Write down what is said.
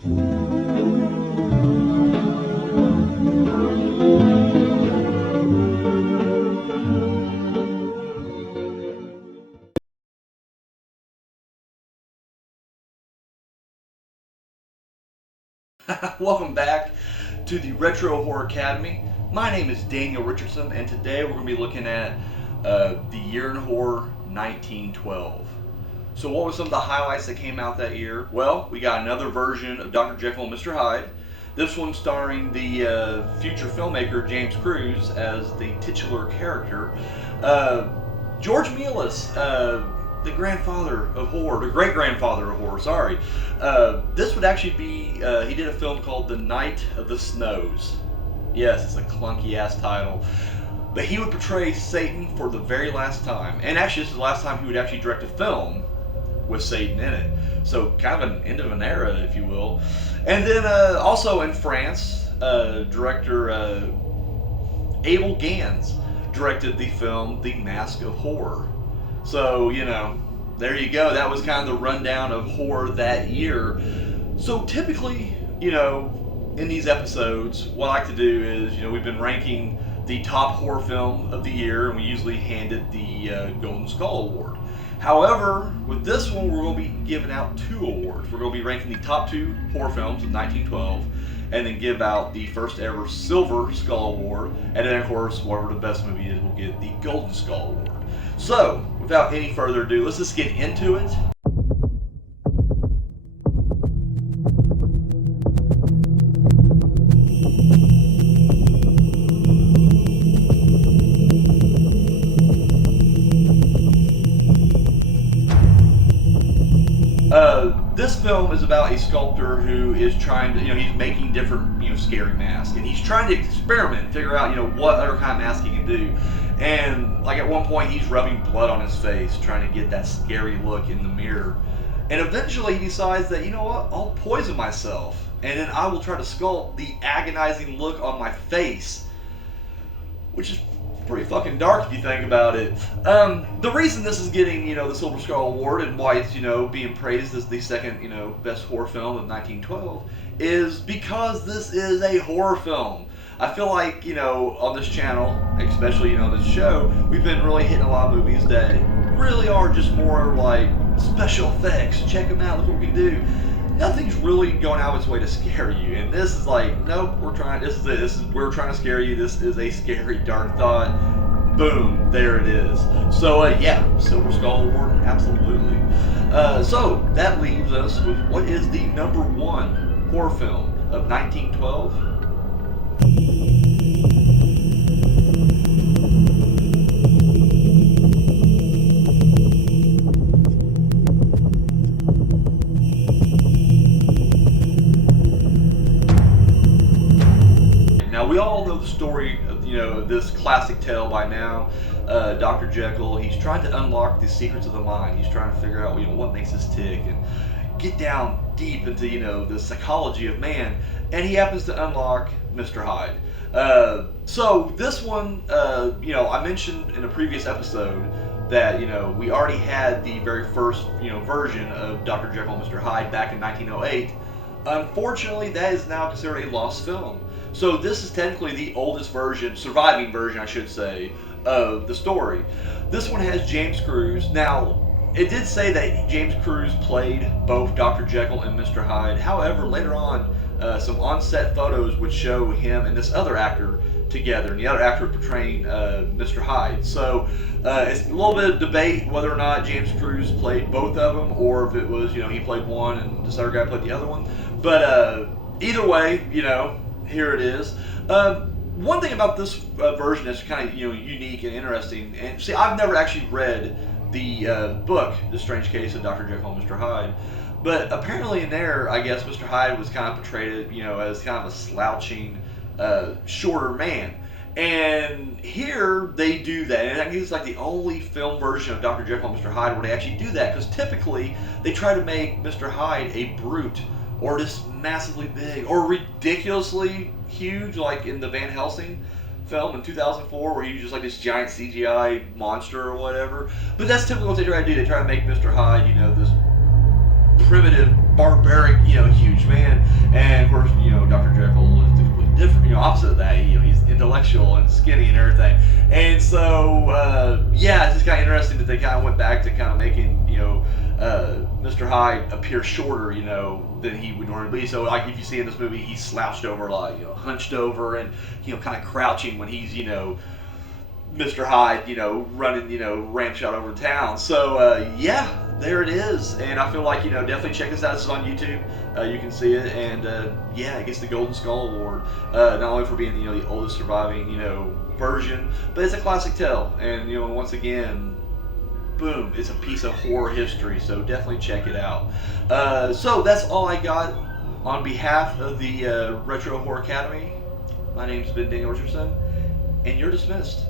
Welcome back to the Retro Horror Academy. My name is Daniel Richardson, and today we're going to be looking at the year in horror 1912. So, what were some of the highlights that came out that year? Well, we got another version of Dr. Jekyll and Mr. Hyde. This one starring the future filmmaker James Cruz as the titular character. George Melas, the grandfather of horror, the great grandfather of horror, sorry. This would actually be, he did a film called The Night of the Snows. Yes, it's a clunky ass title. But he would portray Satan for the very last time. And actually, this is the last time he would actually direct a film with Satan in it. So, kind of an end of an era, if you will. And then, also in France, director Abel Gans directed the film The Mask of Horror. So, there you go. That was kind of the rundown of horror that year. So, typically, in these episodes, what I like to do is, we've been ranking the top horror film of the year, and we usually hand it the Golden Skull Award. However, with this one, we're going to be giving out two awards. We're going to be ranking the top two horror films of 1912, and then give out the first ever Silver Skull Award, and then, of course, whatever the best movie is, we'll get the Golden Skull Award. So, without any further ado, let's just get into it. This film is about a sculptor who is trying to, he's making different, scary masks, and he's trying to experiment and figure out, what other kind of mask he can do. And like at one point, he's rubbing blood on his face, trying to get that scary look in the mirror. And eventually, he decides that, I'll poison myself, and then I will try to sculpt the agonizing look on my face, which is pretty fucking dark if you think about it. The reason this is getting, the Silver Skull Award and why it's, being praised as the second, best horror film of 1912 is because this is a horror film. I feel like, on this channel, especially, this show, we've been really hitting a lot of movies that really are just more like special effects. Check them out, look what we can do. Nothing's really going out of its way to scare you, and this is like, nope, we're trying to scare you. This is a scary, dark thought. Boom, there it is. So yeah, Silver Skull Award, absolutely. So that leaves us with what is the number one horror film of 1912. We all know the story of, this classic tale by now. Dr. Jekyll, he's trying to unlock the secrets of the mind. He's trying to figure out, what makes us tick and get down deep into, the psychology of man. And he happens to unlock Mr. Hyde. So this one, I mentioned in a previous episode that, we already had the very first, version of Dr. Jekyll and Mr. Hyde back in 1908. Unfortunately, that is now considered a lost film. So this is technically the oldest version, surviving version I should say, of the story. This one has James Cruz. Now, it did say that James Cruz played both Dr. Jekyll and Mr. Hyde. However, later on, some on-set photos would show him and this other actor together, and the other actor portraying Mr. Hyde. So it's a little bit of debate whether or not James Cruz played both of them, or if it was, he played one and this other guy played the other one. But either way, here it is. One thing about this version that's kind of unique and interesting, and see, I've never actually read the book, The Strange Case of Dr. Jekyll and Mr. Hyde, but apparently in there, I guess Mr. Hyde was kind of portrayed, as kind of a slouching, shorter man. And here they do that, and I think it's like the only film version of Dr. Jekyll and Mr. Hyde where they actually do that, because typically they try to make Mr. Hyde a brute, or just massively big, or ridiculously huge, like in the Van Helsing film in 2004, where he was just like this giant CGI monster or whatever. But that's typically what they try to do. They try to make Mr. Hyde, this primitive, barbaric, huge man. intellectual and skinny and everything. And so, yeah, it's just kind of interesting that they kind of went back to kind of making, Mr. Hyde appear shorter, than he would normally be. So, like, if you see in this movie, he's slouched over a lot, hunched over and, kind of crouching when he's, Mr. Hyde, running, ramshot over town. So, yeah, there it is. And I feel like, definitely check this out. This is on YouTube. You can see it. And, yeah, it gets the Golden Skull Award. Not only for being, the oldest surviving, version, but it's a classic tale. And, once again, boom, it's a piece of horror history. So definitely check it out. So that's all I got on behalf of the Retro Horror Academy. My name's been Daniel Richardson, and you're dismissed.